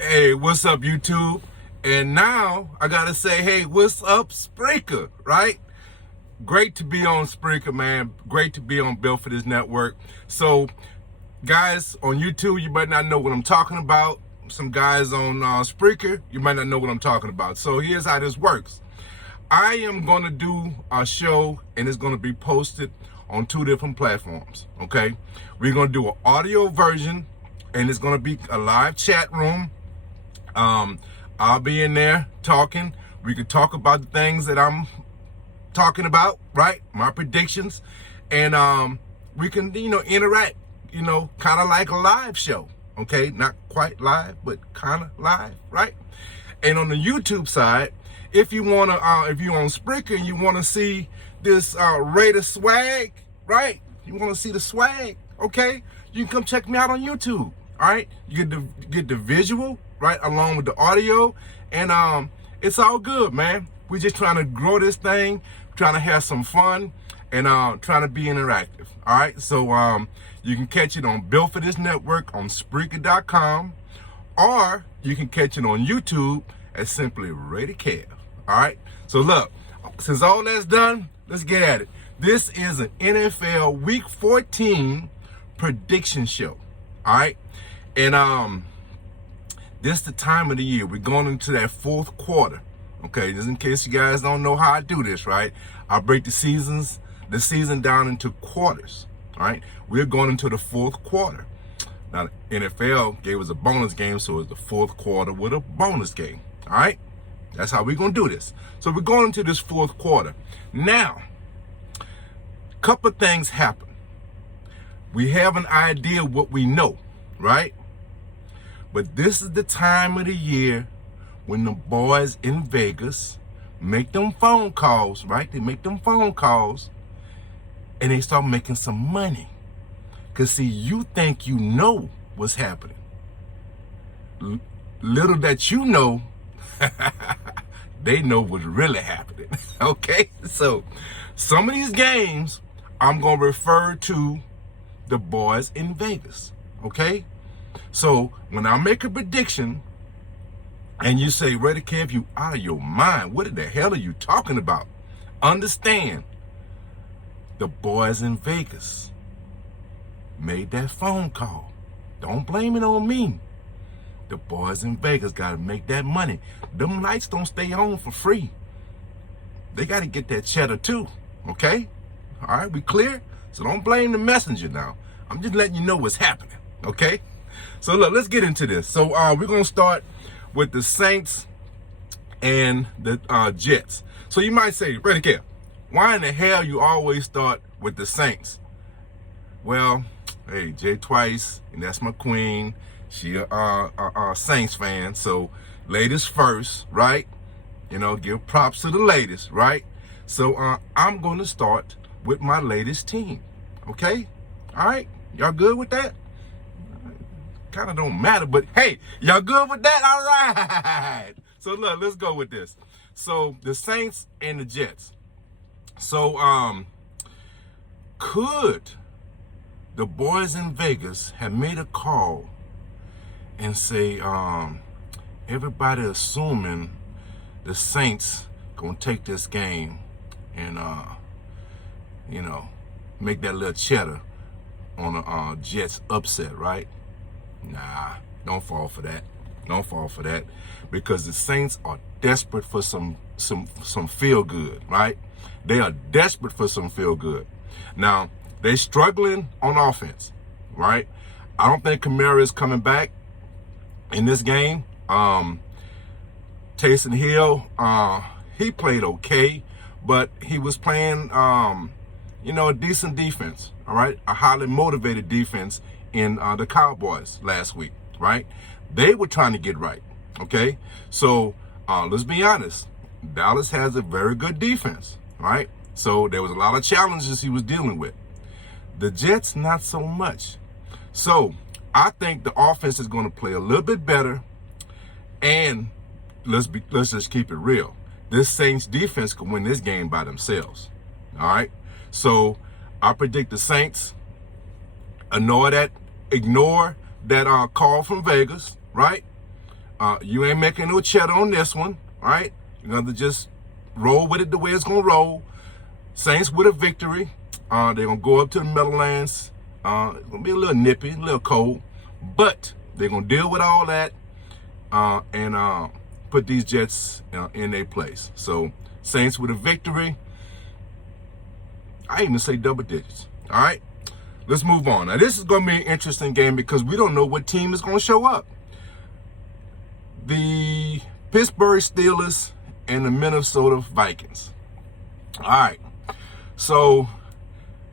Hey, what's up, YouTube? And now I gotta say, hey, what's up, Spreaker, right? Great to be on Spreaker, man. Great to be on Built for This Network. So, guys on YouTube, you might not know what I'm talking about. Some guys on Spreaker, you might not know what I'm talking about. So here's how this works. I am gonna do a show, and it's gonna be posted on 2 different platforms, okay? We're gonna do an audio version, and it's gonna be a live chat room. I'll be in there talking. We can talk about the things that I'm talking about, right? My predictions. And we can, interact, kind of like a live show. Okay, not quite live, but kind of live, right? And on the YouTube side, if you wanna, if you're on Spreaker and you wanna see this Raider swag, right? You wanna see the swag, okay? You can come check me out on YouTube. All right, you get the visual, right, along with the audio, and it's all good, man. We're just trying to grow this thing, trying to have some fun, and trying to be interactive. All right, so you can catch it on Built for This Network on Spreaker.com, or you can catch it on YouTube as simply Raider Kev. All right, so look, since all that's done, let's get at it. This is an NFL Week 14 prediction show. All right. And this is the time of the year. We're going into that 4th quarter. Okay, just in case you guys don't know how I do this, right? I break the season down into quarters. All right, we're going into the 4th quarter. Now, the NFL gave us a bonus game, so it's the 4th quarter with a bonus game. All right, that's how we're gonna do this. So we're going into this 4th quarter. Now, a couple of things happen. We have an idea of what we know, right? But this is the time of the year when the boys in Vegas make them phone calls, right? They make them phone calls and they start making some money. Because, see, you think you know what's happening. Little that you know, they know what's really happening, okay? So some of these games, I'm going to refer to the boys in Vegas, okay? So when I make a prediction and you say, Raider Kev, you out of your mind. What the hell are you talking about? Understand, the boys in Vegas made that phone call. Don't blame it on me. The boys in Vegas got to make that money. Them lights don't stay on for free. They got to get that cheddar too, okay? All right, we clear? So don't blame the messenger now. I'm just letting you know what's happening, okay? So look, let's get into this. So we're going to start with the Saints and the Jets. So you might say, Raider Kev, why in the hell you always start with the Saints? Well, hey, Jay Twice, and that's my queen. She a Saints fan, so ladies first, right? Give props to the ladies, right? So I'm going to start with my latest team, okay? All right, y'all good with that? Kind of don't matter, but hey, y'all good with that? All right. So look, let's go with this. So the Saints and the Jets. So could the boys in Vegas have made a call and say, everybody assuming the Saints gonna take this game and make that little cheddar on a Jets upset, right? Nah, don't fall for that. Don't fall for that, because the Saints are desperate for some feel good, right? They are desperate for some feel good. Now, they're struggling on offense, right? I don't think Kamara is coming back in this game. Taysom Hill, he played okay, but he was playing, a decent defense, all right? A highly motivated defense in the Cowboys last week, right? They were trying to get right, okay? So let's be honest. Dallas has a very good defense, right? So there was a lot of challenges he was dealing with. The Jets, not so much. So I think the offense is going to play a little bit better, and let's just keep it real. This Saints defense can win this game by themselves, all right? So I predict the Saints ignore that call from Vegas, right? You ain't making no cheddar on this one, all right? You're going to just roll with it the way it's going to roll. Saints with a victory. They're going to go up to the Meadowlands. It's going to be a little nippy, a little cold, but they're going to deal with all that and put these Jets in their place. So Saints with a victory. I even say double digits. All right, let's move on. Now, this is going to be an interesting game because we don't know what team is going to show up. The Pittsburgh Steelers and the Minnesota Vikings. All right, so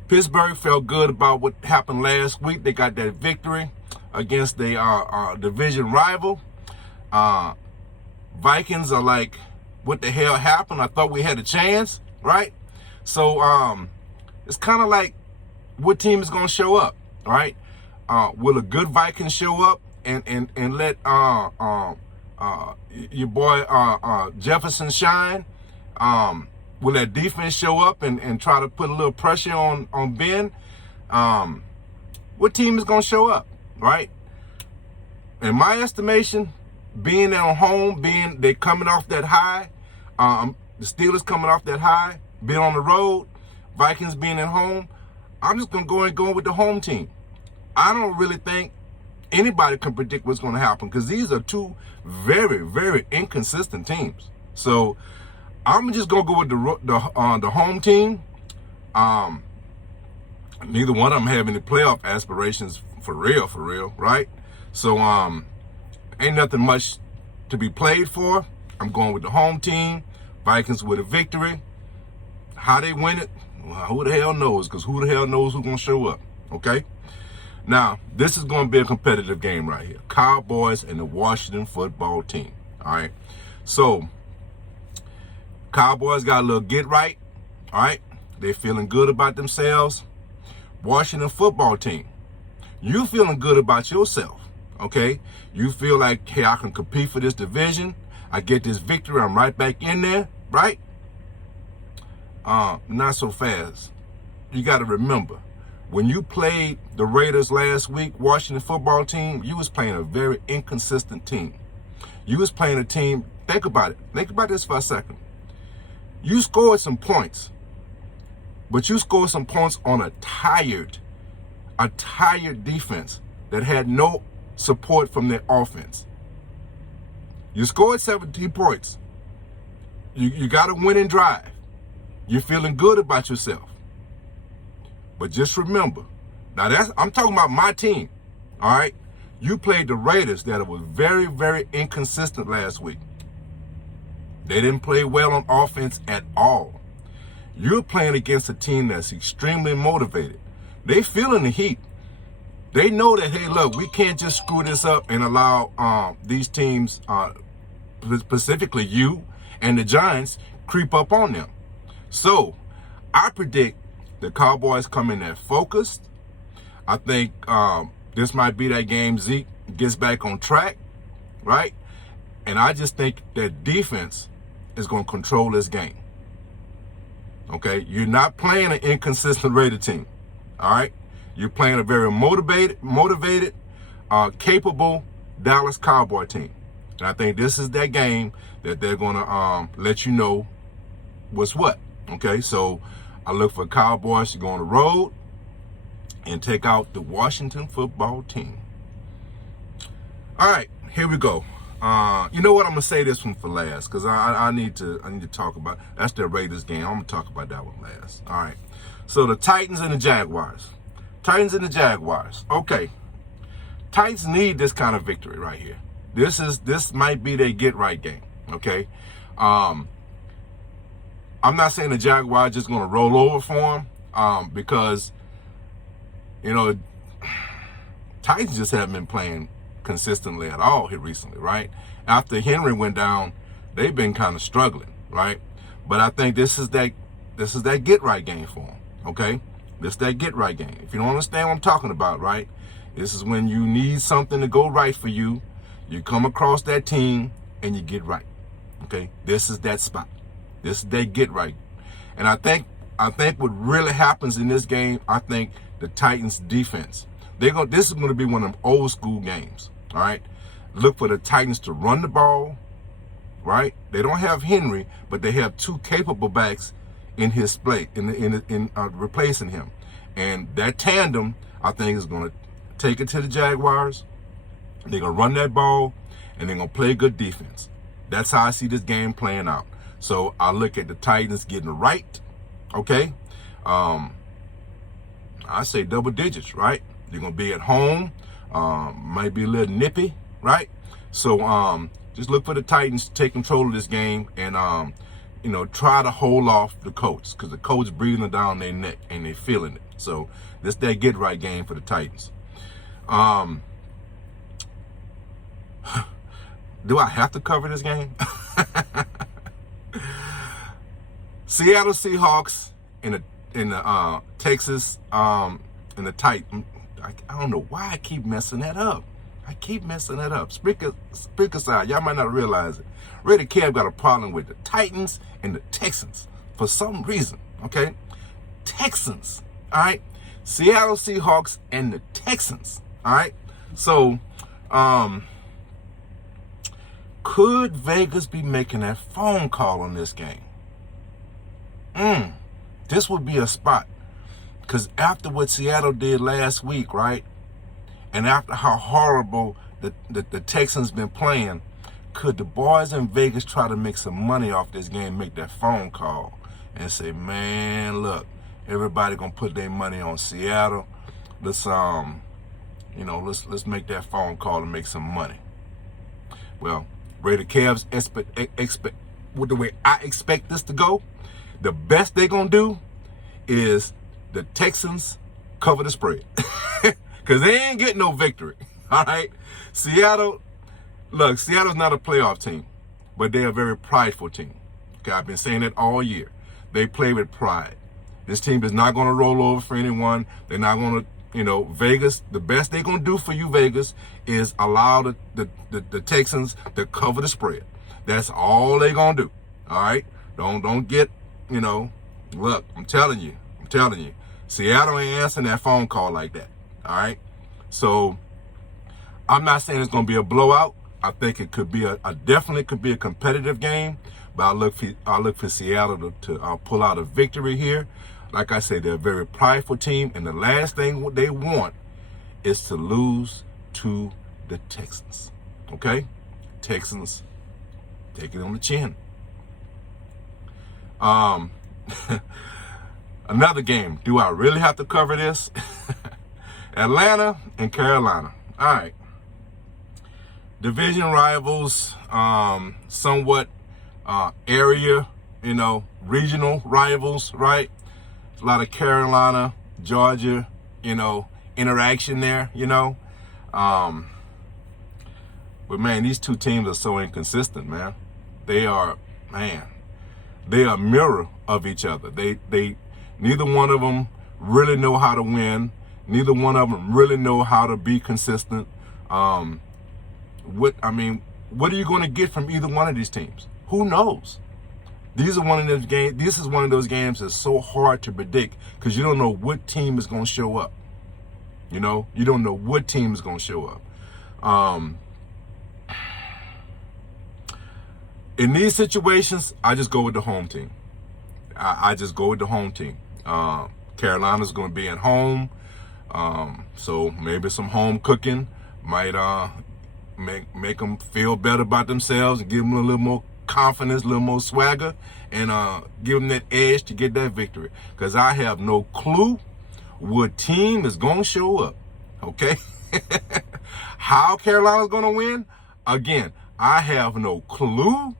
Pittsburgh felt good about what happened last week. They got that victory against the division rival. Vikings are like, what the hell happened? I thought we had a chance, right? So it's kind of like, what team is going to show up, all right? Will a good Vikings show up and let your boy Jefferson shine? Will that defense show up and try to put a little pressure on Ben? What team is going to show up, right? In my estimation, being at home, they coming off that high, the Steelers coming off that high, being on the road, Vikings being at home, I'm just going to go with the home team. I don't really think anybody can predict what's going to happen because these are two very, very inconsistent teams. So I'm just going to go with the home team. Neither one of them have any playoff aspirations for real, right? So ain't nothing much to be played for. I'm going with the home team. Vikings with a victory. How they win it, well, who the hell knows? Because who the hell knows who's going to show up, okay? Now, this is going to be a competitive game right here. Cowboys and the Washington football team, all right? So, Cowboys got a little get right, all right? They're feeling good about themselves. Washington football team, you feeling good about yourself, okay? You feel like, hey, I can compete for this division. I get this victory. I'm right back in there, right? Not so fast. You got to remember, when you played the Raiders last week, Washington football team, you was playing a very inconsistent team. You was playing a team, think about it. Think about this for a second. You scored some points, but you scored some points on a tired defense that had no support from their offense. You scored 17 points. You got a winning drive. You're feeling good about yourself. But just remember, now I'm talking about my team, all right? You played the Raiders that was very, very inconsistent last week. They didn't play well on offense at all. You're playing against a team that's extremely motivated. They feeling the heat. They know that, hey, look, we can't just screw this up and allow these teams, specifically you and the Giants, creep up on them. So I predict the Cowboys come in there focused. I think this might be that game Zeke gets back on track, right? And I just think that defense is going to control this game. Okay? You're not playing an inconsistent Raider team, all right? You're playing a very motivated, capable Dallas Cowboy team. And I think this is that game that they're going to let you know what's what. Okay, so I look for Cowboys to go on the road and take out the Washington football team. All right, here we go. You know what? I'm gonna say this one for last because I need to talk about that's the Raiders game. I'm gonna talk about that one last. All right. So the Titans and the Jaguars. Titans and the Jaguars. Okay. Titans need this kind of victory right here. This might be their get right game. Okay. I'm not saying the Jaguars just going to roll over for them because, you know, Titans just haven't been playing consistently at all here recently, right? After Henry went down, they've been kind of struggling, right? But I think this is that get right game for them, okay? This is that get right game. If you don't understand what I'm talking about, right? This is when you need something to go right for you. You come across that team and you get right, okay? This is that spot. This they get right. And I think what really happens in this game, I think the Titans defense. This is going to be one of them old school games. All right. Look for the Titans to run the ball, right? They don't have Henry, but they have two capable backs in his place, in replacing him. And that tandem, I think, is going to take it to the Jaguars. They're going to run that ball, and they're going to play good defense. That's how I see this game playing out. So I look at the Titans getting it right, okay? I say double digits, right? They're going to be at home. Might be a little nippy, right? So just look for the Titans to take control of this game and, try to hold off the Colts, because the Colts breathing down their neck and they're feeling it. So this that get right game for the Titans. Do I have to cover this game? Seattle Seahawks in the Texas in the Titans. I don't know why I keep messing that up. Speaker side, y'all might not realize it. Reddy Kev got a problem with the Titans and the Texans for some reason. Okay, Texans. All right, Seattle Seahawks and the Texans. All right, so could Vegas be making that phone call on this game? This would be a spot. Because after what Seattle did last week, right, and after how horrible the Texans been playing, could the boys in Vegas try to make some money off this game, make that phone call, and say, man, look, everybody gonna put their money on Seattle. Let's let's make that phone call and make some money. Well, Raider Cavs with the way I expect this to go, the best they gonna do is the Texans cover the spread. Because they ain't getting no victory. All right? Seattle's not a playoff team, but they're a very prideful team. Okay, I've been saying that all year. They play with pride. This team is not going to roll over for anyone. They're not going to, Vegas, the best they're going to do for you, Vegas, is allow the Texans to cover the spread. That's all they're going to do. All right? Don't get, look, I'm telling you. Seattle ain't answering that phone call like that. All right? So I'm not saying it's going to be a blowout. I think it could be definitely could be a competitive game, but I look for Seattle to pull out a victory here. Like I said, they're a very prideful team, and the last thing they want is to lose to the Texans. Okay? Texans, take it on the chin. Another game. Do I really have to cover this? Atlanta and Carolina. All right. Division rivals, somewhat area, regional rivals, right? A lot of Carolina, Georgia, interaction there, But man, these two teams are so inconsistent, man. They are a mirror of each other. They neither one of them really know how to win. Neither one of them really know how to be consistent. What are you going to get from either one of these teams? Who knows? This is one of those games that's so hard to predict because you don't know what team is going to show up. You don't know what team is going to show up. In these situations, I just go with the home team. I just go with the home team. Carolina's going to be at home. So maybe some home cooking might make them feel better about themselves and give them a little more confidence, a little more swagger, and give them that edge to get that victory. Because I have no clue what team is going to show up. Okay? How Carolina's going to win? Again, I have no clue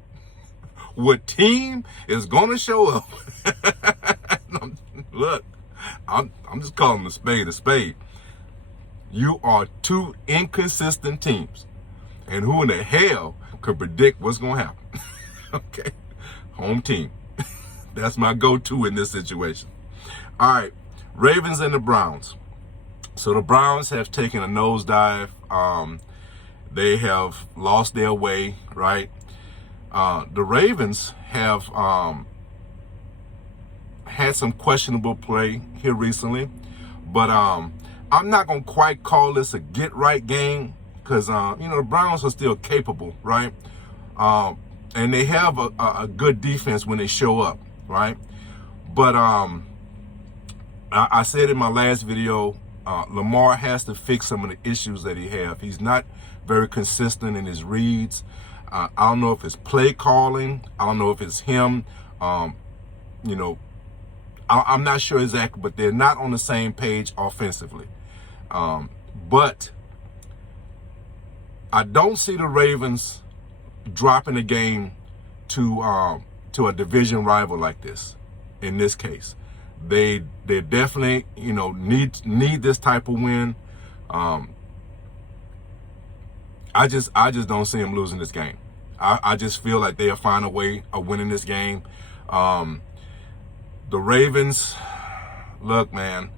what team is going to show up. Look, I'm just calling a spade a spade. You are two inconsistent teams. And who in the hell could predict what's going to happen? Okay. Home team. That's my go-to in this situation. All right. Ravens and the Browns. So the Browns have taken a nosedive. They have lost their way, right? The Ravens have had some questionable play here recently, but I'm not gonna quite call this a get-right game because the Browns are still capable, right? And they have a good defense when they show up, right? But I said in my last video, Lamar has to fix some of the issues that he have. He's not very consistent in his reads. I don't know if it's play calling. I don't know if it's him. I'm not sure exactly, but they're not on the same page offensively. But I don't see the Ravens dropping a game to a division rival like this. In this case, they definitely need this type of win. I just don't see them losing this game. I just feel like they'll find a way of winning this game. The Ravens, look, man,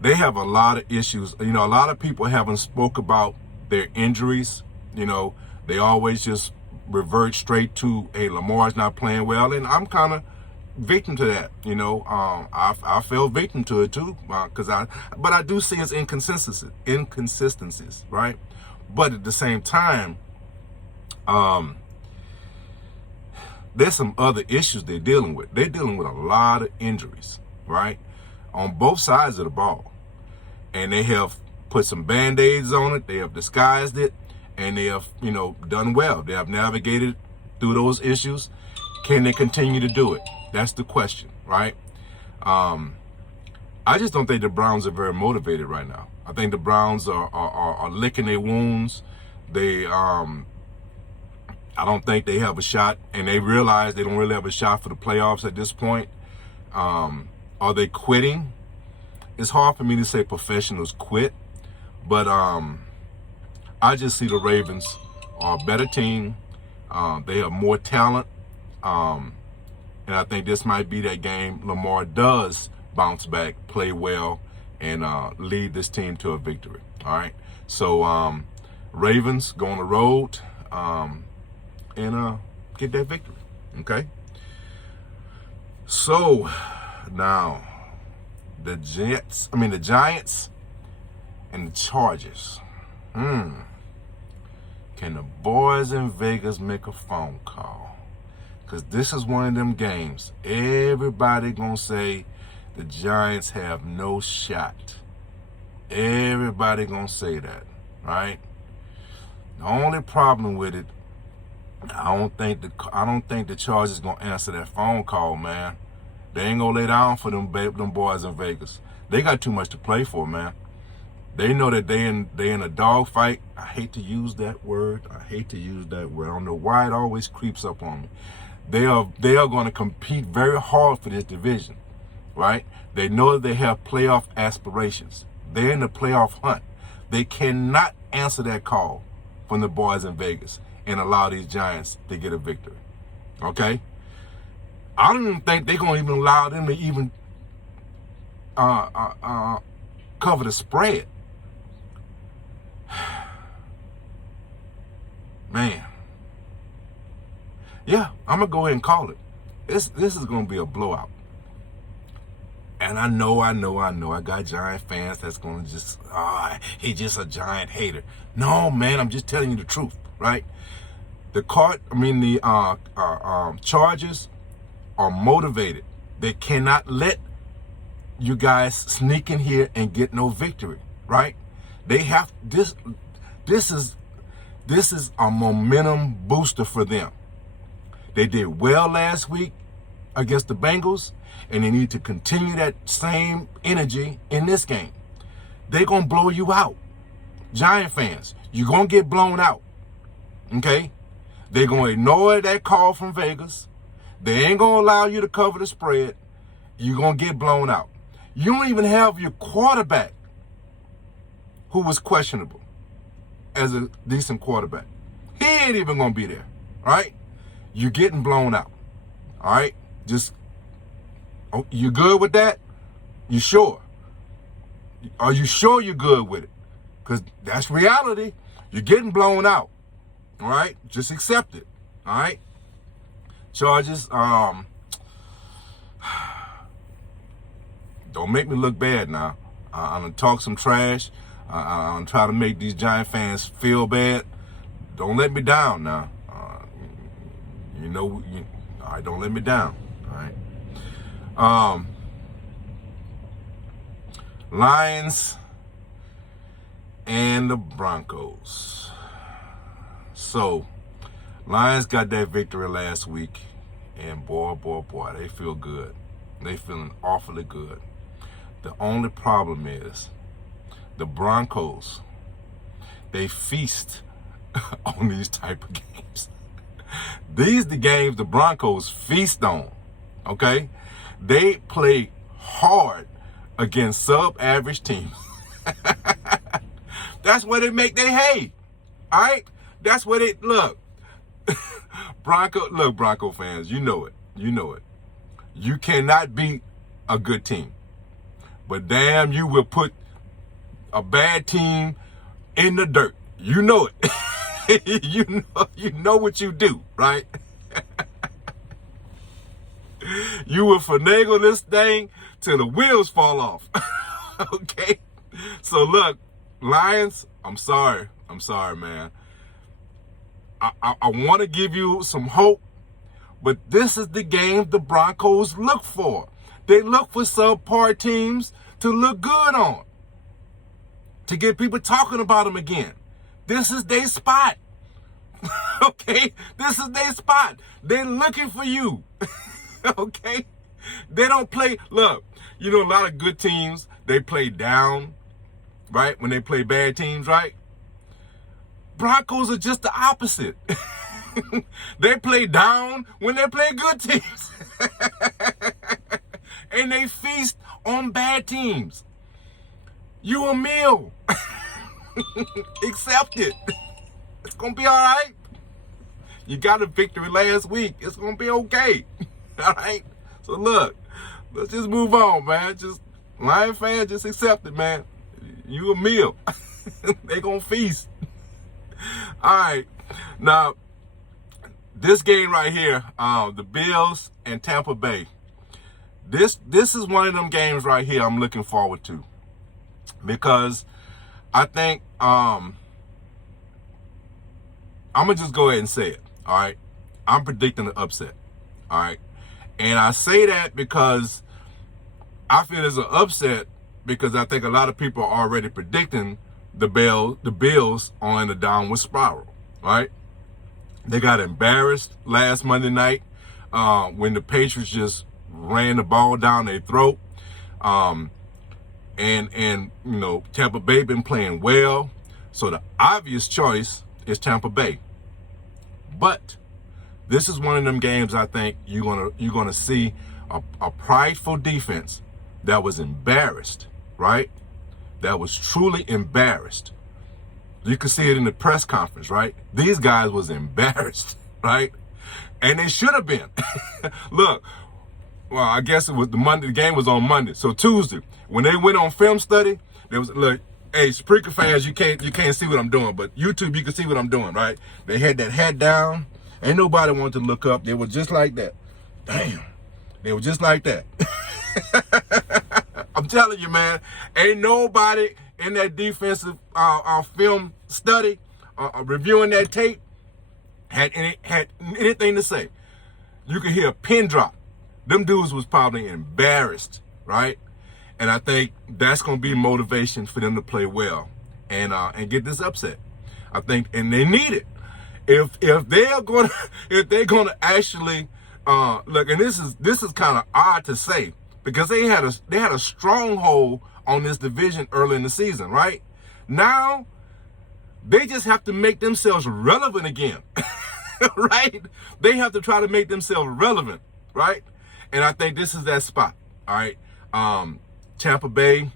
they have a lot of issues. A lot of people haven't spoke about their injuries. They always just revert straight to, hey, Lamar's not playing well, and I'm kind of victim to that. I fell victim to it too, but I do see its inconsistencies, right? But at the same time, there's some other issues they're dealing with. They're dealing with a lot of injuries, right? On both sides of the ball. And they have put some Band-Aids on it. They have disguised it. And they have, done well. They have navigated through those issues. Can they continue to do it? That's the question, right? I just don't think the Browns are very motivated right now. I think the Browns are licking their wounds. I don't think they have a shot, and they realize they don't really have a shot for the playoffs at this point. Are they quitting? It's hard for me to say professionals quit, but I just see the Ravens are a better team. They have more talent, and I think this might be that game Lamar does bounce back, play well, and lead this team to a victory. All right, so Ravens go on the road and get that victory. Okay. So now the Giants and the Chargers. Can the boys in Vegas make a phone call? Because this is one of them games. Everybody gonna say the Giants have no shot. Everybody gonna say that, right? The only problem with it, I don't think the Chargers gonna answer that phone call, man. They ain't gonna lay down for them boys in Vegas. They got too much to play for, man. They know that they in a dog fight. I hate to use that word. I don't know why it always creeps up on me. They are going to compete very hard for this division, right? They know that they have playoff aspirations. They're in the playoff hunt. They cannot answer that call from the boys in Vegas and allow these Giants to get a victory. Okay? I don't even think they're going to even allow them to even cover the spread. Man. Yeah, I'm going to go ahead and call it. This is going to be a blowout. And I know. I got Giant fans that's going to just, he's just a Giant hater. No, man, I'm just telling you the truth, right? The Chargers are motivated. They cannot let you guys sneak in here and get no victory, right? They have this is a momentum booster for them. They did well last week against the Bengals, and they need to continue that same energy in this game. They're going to blow you out. Giant fans, you're going to get blown out. Okay? They're going to ignore that call from Vegas. They ain't going to allow you to cover the spread. You're going to get blown out. You don't even have your quarterback, who was questionable, as a decent quarterback. He ain't even going to be there. All right? You're getting blown out. All right? You good with that? You sure? Are you sure you're good with it? Because that's reality. You're getting blown out. All right? Just accept it. All right? Chargers, don't make me look bad now. I'm going to talk some trash. I'm trying to make these Giant fans feel bad. Don't let me down now. All right, don't let me down. All right. Lions and the Broncos. So, Lions got that victory last week, and boy, they feel good. They feeling awfully good. The only problem is the Broncos, they feast on these type of games. These the games the Broncos feast on, okay? They play hard against sub-average teams. That's where they make their hay, all right? That's where they, look, Bronco fans, you know it. You cannot beat a good team. But damn, you will put a bad team in the dirt. You know it. you know what you do, right? You will finagle this thing till the wheels fall off. Okay? So look, Lions, I'm sorry, man. I want to give you some hope, but this is the game the Broncos look for. They look for subpar teams to look good on, to get people talking about them again. This is their spot. Okay? This is their spot. They're looking for you. Okay? They don't play, look, a lot of good teams, they play down, right? When they play bad teams, right? Broncos are just the opposite. They play down when they play good teams. And they feast on bad teams. You a meal. Accept it. It's going to be all right. You got a victory last week. It's going to be okay. All right? So look, let's just move on, man. Just, Lion fans, just accept it, man. You a meal. They going to feast. All right. Now, this game right here, the Bills and Tampa Bay. This is one of them games right here I'm looking forward to, because I think I'm gonna just go ahead and say it. All right, I'm predicting an upset. All right, and I say that because I feel there's an upset because I think a lot of people are already predicting the Bills on a downward spiral. All right, they got embarrassed last Monday night when the Patriots just ran the ball down their throat. And Tampa Bay been playing well. So the obvious choice is Tampa Bay. But this is one of them games I think you're gonna see a prideful defense that was embarrassed, right? That was truly embarrassed. You can see it in the press conference, right? These guys was embarrassed, right? And they should have been. Look, well, I guess it was the game was on Monday. So Tuesday, when they went on film study, there was, look, hey, Spreaker fans, you can't see what I'm doing, but YouTube, you can see what I'm doing, right? They had that hat down. Ain't nobody wanted to look up. They were just like that. Damn. They were just like that. I'm telling you, man, ain't nobody in that defensive film study, reviewing that tape, had anything to say. You could hear a pin drop. Them dudes was probably embarrassed, right? And I think that's going to be motivation for them to play well and get this upset. I think, and they need it. If they're going to actually look, and this is kind of odd to say because they had a stronghold on this division early in the season, right? Now they just have to make themselves relevant again, right? They have to try to make themselves relevant, right? And I think this is that spot, all right? Tampa Bay,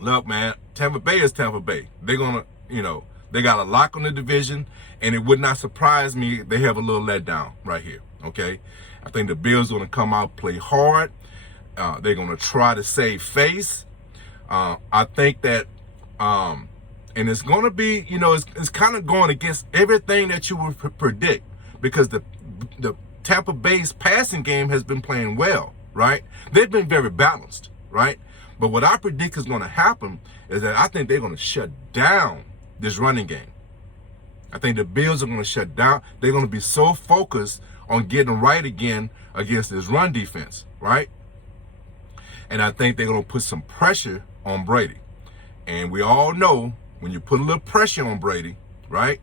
look, man, Tampa Bay is Tampa Bay. They're going to, they got a lock on the division, and it would not surprise me if they have a little letdown right here, okay? I think the Bills are going to come out, play hard. They're going to try to save face. I think that, and it's going to be, it's kind of going against everything that you would predict because the Tampa Bay's passing game has been playing well, right? They've been very balanced, right? But what I predict is going to happen is that I think they're going to shut down this running game. I think the Bills are going to shut down. They're going to be so focused on getting right again against this run defense, right? And I think they're going to put some pressure on Brady. And we all know when you put a little pressure on Brady, right,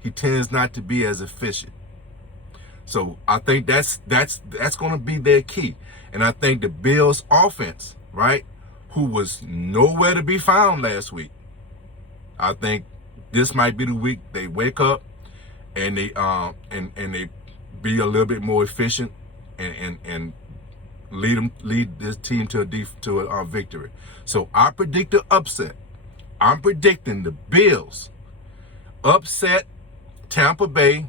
he tends not to be as efficient. So I think that's going to be their key. And I think the Bills offense, right, who was nowhere to be found last week, I think this might be the week they wake up and they they be a little bit more efficient and lead this team to a victory. So I predict an upset. I'm predicting the Bills upset Tampa Bay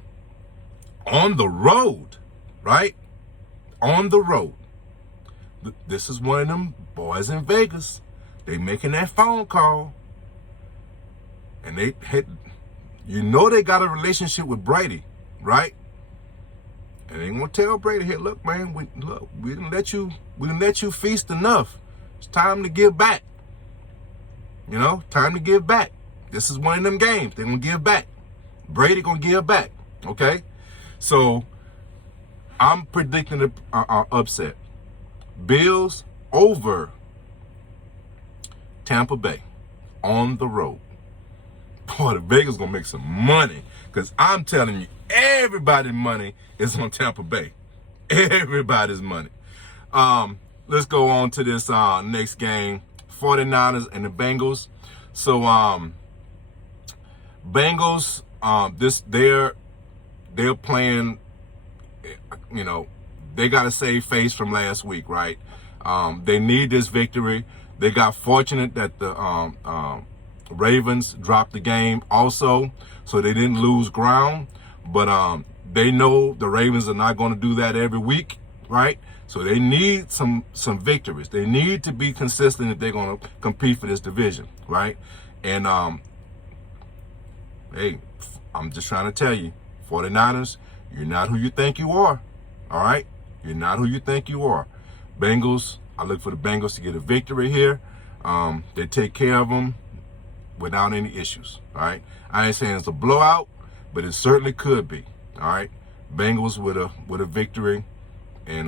on the road, right? On the road. This is one of them boys in Vegas. They making that phone call. And they got a relationship with Brady, right? And they gonna tell Brady, hey, look, man, we didn't let you feast enough. It's time to give back. Time to give back. This is one of them games. They're gonna give back. Brady gonna give back. Okay? So I'm predicting an upset. Bills over Tampa Bay on the road. Boy, the Vegas gonna make some money, because I'm telling you, everybody's money is on Tampa Bay. Everybody's money. Let's go on to this next game, 49ers and the Bengals. So Bengals, they're playing, they got to save face from last week, right? They need this victory. They got fortunate that the Ravens dropped the game also, so they didn't lose ground. But they know the Ravens are not going to do that every week, right? So they need some victories. They need to be consistent if they're going to compete for this division, right? And hey, I'm just trying to tell you, 49ers, you're not who you think you are, all right? You're not who you think you are. Bengals, I look for the Bengals to get a victory here. They take care of them without any issues, all right? I ain't saying it's a blowout, but it certainly could be, all right? Bengals with a victory and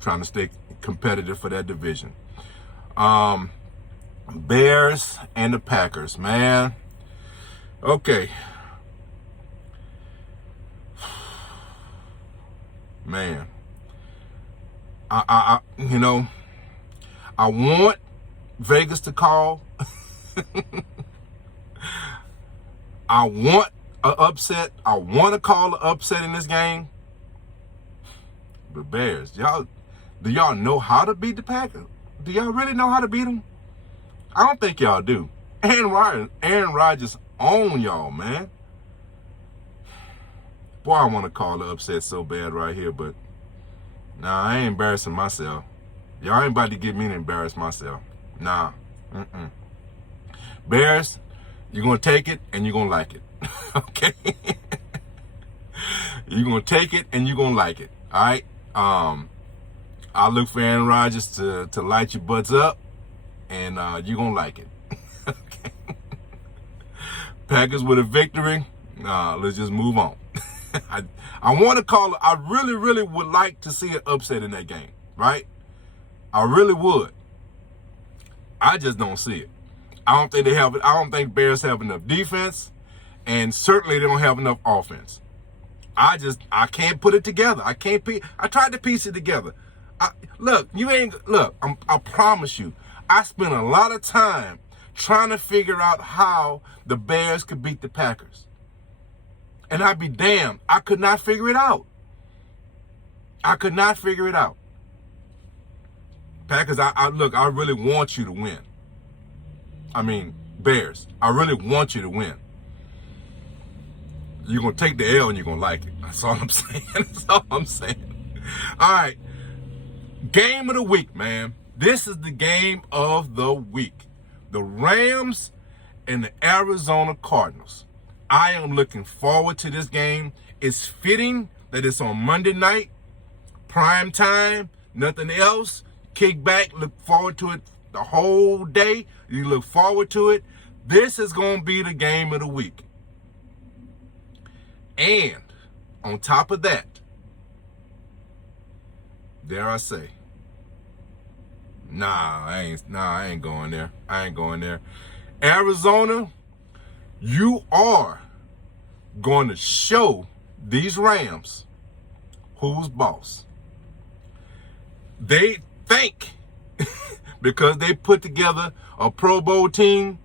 trying to stay competitive for that division. Bears and the Packers, man. Okay. Man. I want Vegas to call. I want an upset. I want to call an upset in this game. But Bears, do y'all know how to beat the Packers? Do y'all really know how to beat them? I don't think y'all do. Aaron Rodgers own y'all, man. Boy, I want to call the upset so bad right here, but nah, I ain't embarrassing myself. Y'all ain't about to get me to embarrass myself. Nah. Bears, you're going to take it and you're going to like it. Okay? You're going to take it and you're going to like it. All right? I look for Aaron Rodgers to light your butts up, and you're going to like it. Okay? Packers with a victory. Let's just move on. I want to call it. I really, really would like to see an upset in that game, right? I really would. I just don't see it. I don't think Bears have enough defense, and certainly they don't have enough offense. I can't put it together. I tried to piece it together. I promise you, I spent a lot of time trying to figure out how the Bears could beat the Packers. And I'd be damned, I could not figure it out. Packers, I really want you to win. I mean, Bears, I really want you to win. You're going to take the L and you're going to like it. That's all I'm saying. All right. Game of the week, man. This is the game of the week. The Rams and the Arizona Cardinals. I am looking forward to this game. It's fitting that it's on Monday night, prime time, nothing else. Kick back, look forward to it the whole day. You look forward to it. This is going to be the game of the week. And on top of that, dare I say, I ain't going there. I ain't going there. Arizona, you are going to show these Rams who's boss. They think because they put together a Pro Bowl team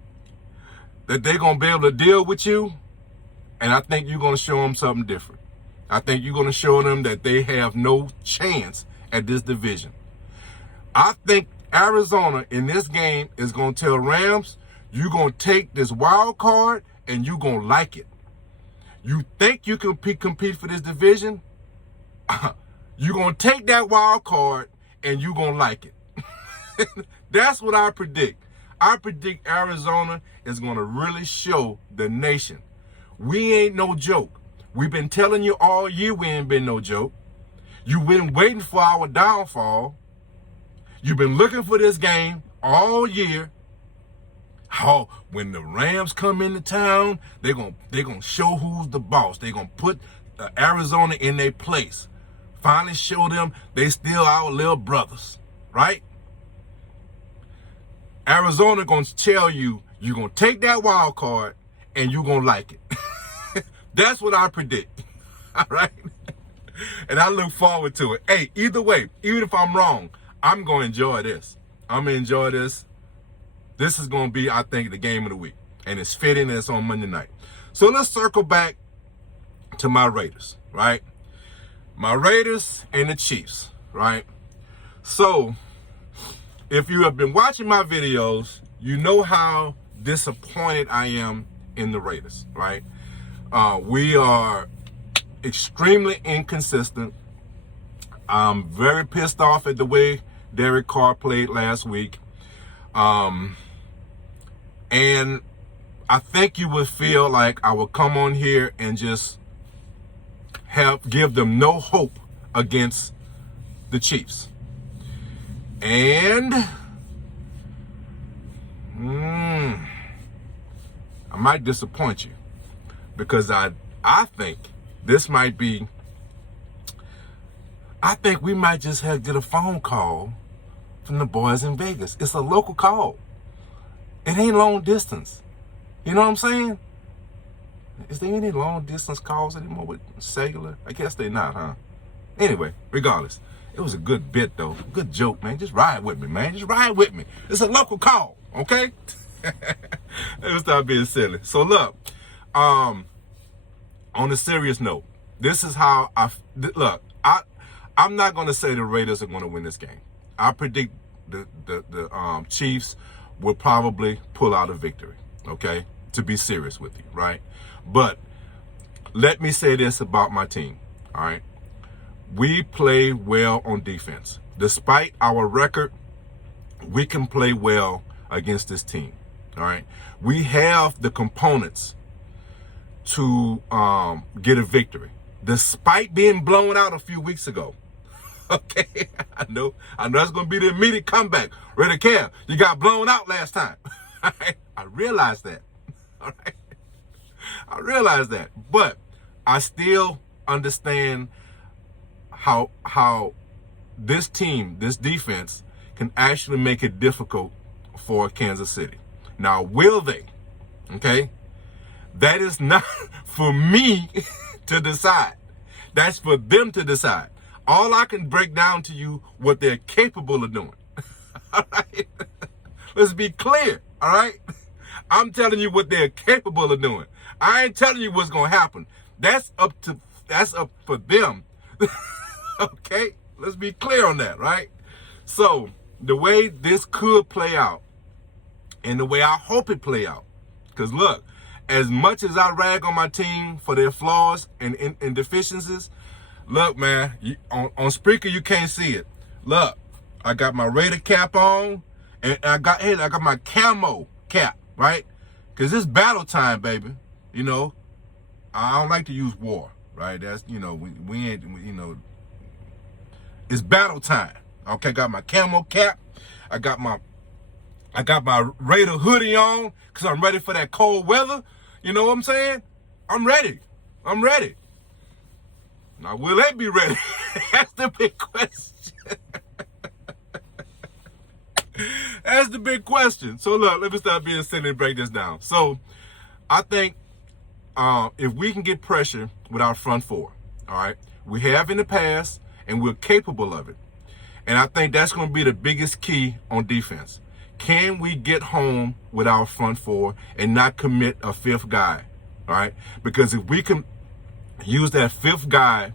that they're going to be able to deal with you. And I think you're going to show them something different. I think you're going to show them that they have no chance at this division. I think Arizona in this game is going to tell Rams, you're going to take this wild card and you're going to like it. You think you can compete for this division? You're going to take that wild card and you're going to like it. That's what I predict. I predict Arizona is going to really show the nation. We ain't no joke. We've been telling you all year we ain't been no joke. You've been waiting for our downfall. You've been looking for this game all year. Oh, when the Rams come into town, they're gonna show who's the boss. They're going to put Arizona in their place. Finally show them they still our little brothers, right? Arizona going to tell you, you're going to take that wild card and you're going to like it. That's what I predict, all right? And I look forward to it. Hey, either way, even if I'm wrong, I'm going to enjoy this. I'm going to enjoy this. This is going to be, I think, the game of the week. And it's fitting that it's on Monday night. So let's circle back to my Raiders, right? My Raiders and the Chiefs, right? So if you have been watching my videos, you know how disappointed I am in the Raiders, right? We are extremely inconsistent. I'm very pissed off at the way Derek Carr played last week. And I think you would feel like I would come on here and just give them no hope against the Chiefs. And I might disappoint you because I think this might be, I think we might just get a phone call from the boys in Vegas. It's a local call. It ain't long distance. You know what I'm saying? Is there any long distance calls anymore with cellular? I guess they're not, huh? Anyway, regardless, it was a good bit though. Good joke, man. Just ride with me, man. Just ride with me. It's a local call, okay? Let's stop being silly. So look, on a serious note, this is how I'm not going to say the Raiders are going to win this game. I predict the Chiefs will probably pull out a victory, okay? To be serious with you, right? But let me say this about my team, all right? We play well on defense. Despite our record, we can play well against this team, all right? We have the components to get a victory, despite being blown out a few weeks ago. Okay, I know it's going to be the immediate comeback. Ready, Cam, you got blown out last time. All right? I realized that. All right, I realized that, but I still understand how this team, this defense, can actually make it difficult for Kansas City. Now, will they? Okay, that is not for me to decide. That's for them to decide. All I can break down to you what they're capable of doing. All right? Let's be clear, all right? I'm telling you what they're capable of doing. I ain't telling you what's going to happen. That's up for them. Okay? Let's be clear on that, right? So, the way this could play out and the way I hope it play out, because look, as much as I rag on my team for their flaws and deficiencies, look, man, on Spreaker, you can't see it. Look, I got my Raider cap on, and I got my camo cap, right? Because it's battle time, baby. You know, I don't like to use war, right? That's, you know, we ain't, you know, it's battle time. Okay, got my camo cap. I got my I got my Raider hoodie on because I'm ready for that cold weather. You know what I'm saying? I'm ready. I'm ready. Now, will they be ready? That's the big question. That's the big question. So, look, let me stop being silly and break this down. So, I think if we can get pressure with our front four, all right, we have in the past and we're capable of it. And I think that's going to be the biggest key on defense. Can we get home with our front four and not commit a fifth guy, all right? Because if we can use that fifth guy,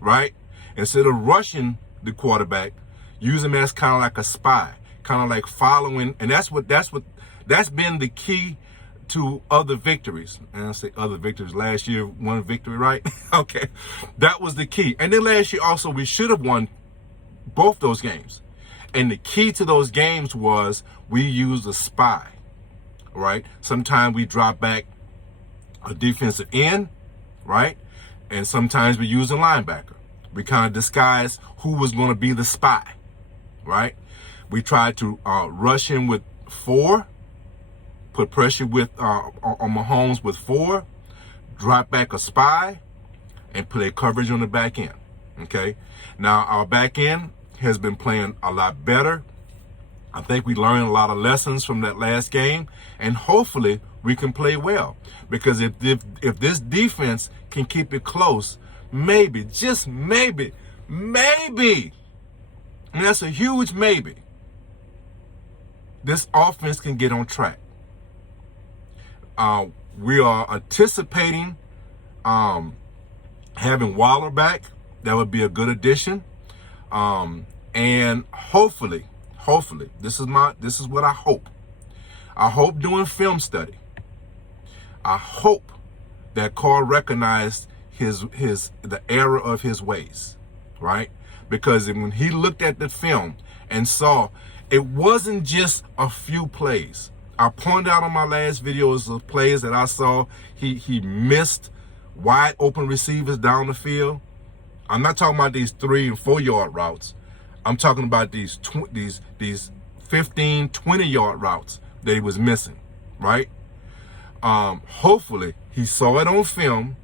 right, instead of rushing the quarterback, use him as kind of like a spy, kind of like following, and that's been the key to other victories. And I say other victories. Last year, one victory, right? Okay, that was the key. And then last year also, we should have won both those games. And the key to those games was we used a spy, right? Sometimes we drop back a defensive end, right? And sometimes we use a linebacker. We kind of disguise who was going to be the spy, right? We tried to rush him with 4, put pressure with on Mahomes with 4, drop back a spy, and play coverage on the back end, okay? Now, our back end has been playing a lot better. I think we learned a lot of lessons from that last game, and hopefully we can play well. Because if this defense can keep it close, maybe, just maybe, and that's a huge maybe, this offense can get on track. We are anticipating having Waller back. That would be a good addition. And hopefully, this is what I hope. I hope doing film study, I hope that Carr recognized the error of his ways, right? Because when he looked at the film and saw it wasn't just a few plays. I pointed out on my last videos of plays that I saw he missed wide open receivers down the field. I'm not talking about these 3 and 4 yard routes. I'm talking about these 15, 20 yard routes that he was missing, right? Hopefully he saw it on film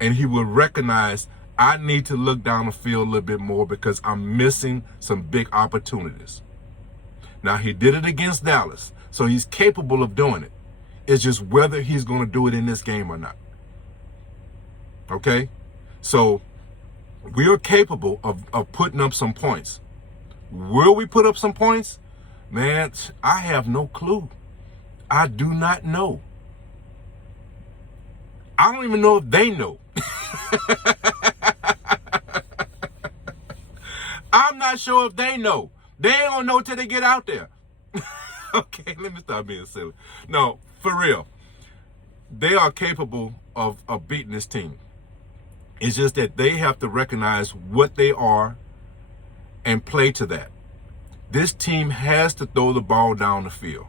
and he will recognize I need to look down the field a little bit more because I'm missing some big opportunities. Now, he did it against Dallas, so he's capable of doing it. It's just whether he's going to do it in this game or not. Okay? So we are capable of putting up some points. Will we put up some points? Man, I have no clue. I do not know. I don't even know if they know. I'm not sure if they know. They don't know till they get out there. Okay, let me stop being silly. No, for real. They are capable of beating this team. It's just that they have to recognize what they are and play to that. This team has to throw the ball down the field.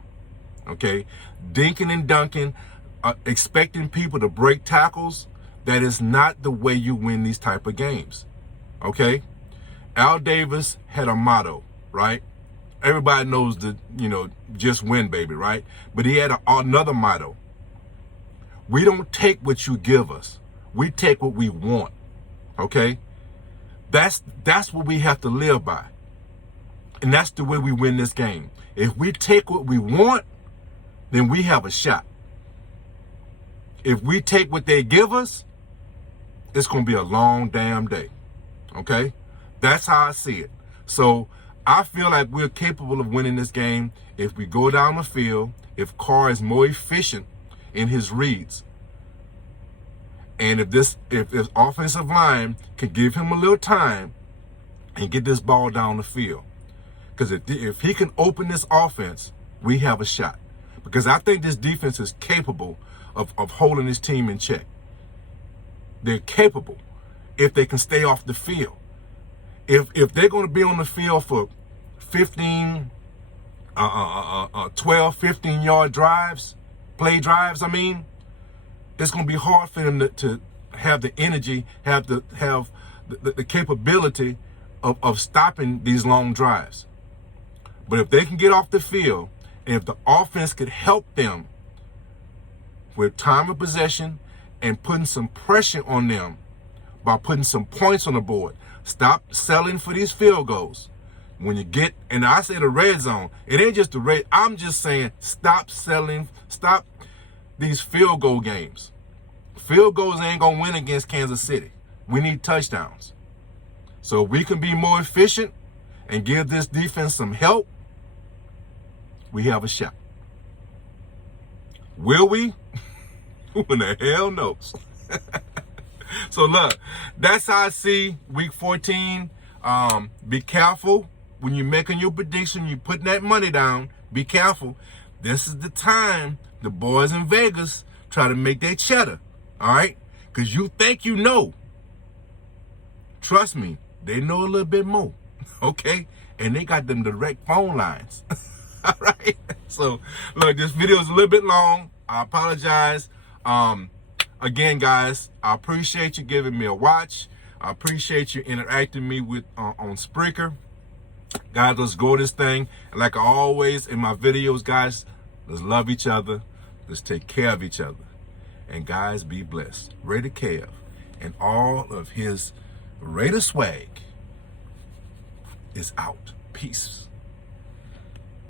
Okay? Dinking and dunking, expecting people to break tackles, that is not the way you win these type of games. Okay? Al Davis had a motto, right? Everybody knows the, just win, baby, right? But he had another motto. We don't take what you give us. We take what we want. Okay? That's what we have to live by. And that's the way we win this game. If we take what we want, then we have a shot. If we take what they give us, it's going to be a long damn day. Okay? That's how I see it. So I feel like we're capable of winning this game if we go down the field, if Carr is more efficient in his reads. And if this offensive line can give him a little time and get this ball down the field. Because if he can open this offense, we have a shot. Because I think this defense is capable of holding this team in check. They're capable if they can stay off the field. If they're going to be on the field for 12, 15-yard drives, play drives, it's going to be hard for them to have the energy, have the capability of stopping these long drives. But if they can get off the field, and if the offense could help them with time of possession and putting some pressure on them by putting some points on the board, stop selling for these field goals. When you get, and I say the red zone, it ain't just the red. I'm just saying stop selling, stop these field goal games. Field goals ain't going to win against Kansas City. We need touchdowns. So if we can be more efficient and give this defense some help, we have a shot. Will we? Who in the hell knows? So look, that's how I see week 14. Be careful when you're making your prediction, you're putting that money down. Be careful. This is the time the boys in Vegas try to make their cheddar. All right? Because you think you know. Trust me, they know a little bit more. Okay? And they got them direct phone lines. All right? So, look, this video is a little bit long. I apologize. Again, guys, I appreciate you giving me a watch. I appreciate you interacting me with on Spreaker. Guys, let's grow this thing. And like I always in my videos, guys, let's love each other. Let's take care of each other. And guys, be blessed. Raider Kev and all of his Raider swag is out. Peace.